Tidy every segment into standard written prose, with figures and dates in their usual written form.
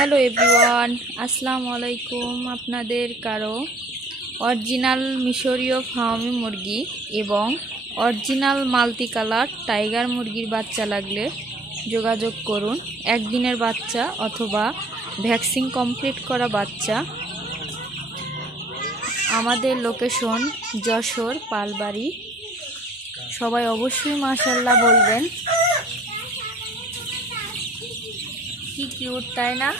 Hello everyone, আসসালামু আলাইকুম। আপনাদের কারো অরিজিনাল মিশরীয় ফার্মি মুরগি এবং অরিজিনাল মাল্টি কালার টাইগার মুরগির বাচ্চা লাগলে যোগাযোগ করুন। একদিনের বাচ্চা অথবা ভ্যাকসিন কমপ্লিট করা বাচ্চা। আমাদের লোকেশন যশোর পালবাড়ি। সবাই অবশ্যই মাশাআল্লাহ বলবেন। কি কিউট, তাই না?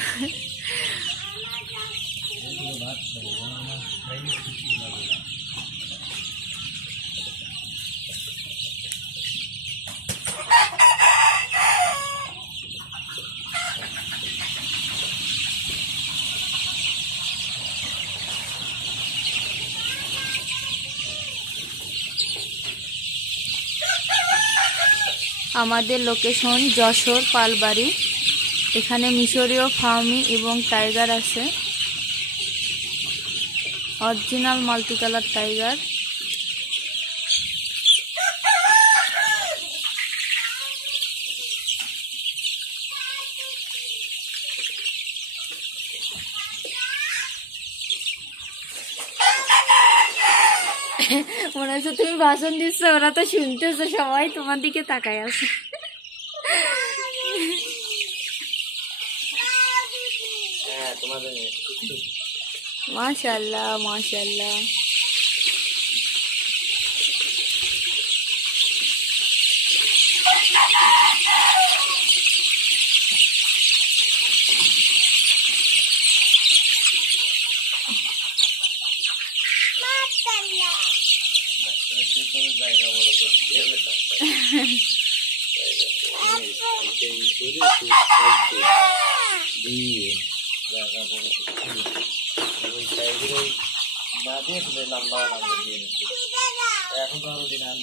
আমাদের লোকেশন যশোর পালবাড়ি। এখানে মিশরীয় ফার্মি এবং টাইগার আছে, অরিজিনাল মাল্টি কালার টাইগার। মনে হচ্ছে তুমি ভাষণ দিচ্ছ, ওরা তো শুনতেছে, সবাই তোমার দিকে তাকায় আছে। মাশাআল্লাহ মাশাআল্লাহ। এখন তো আরো দিন আর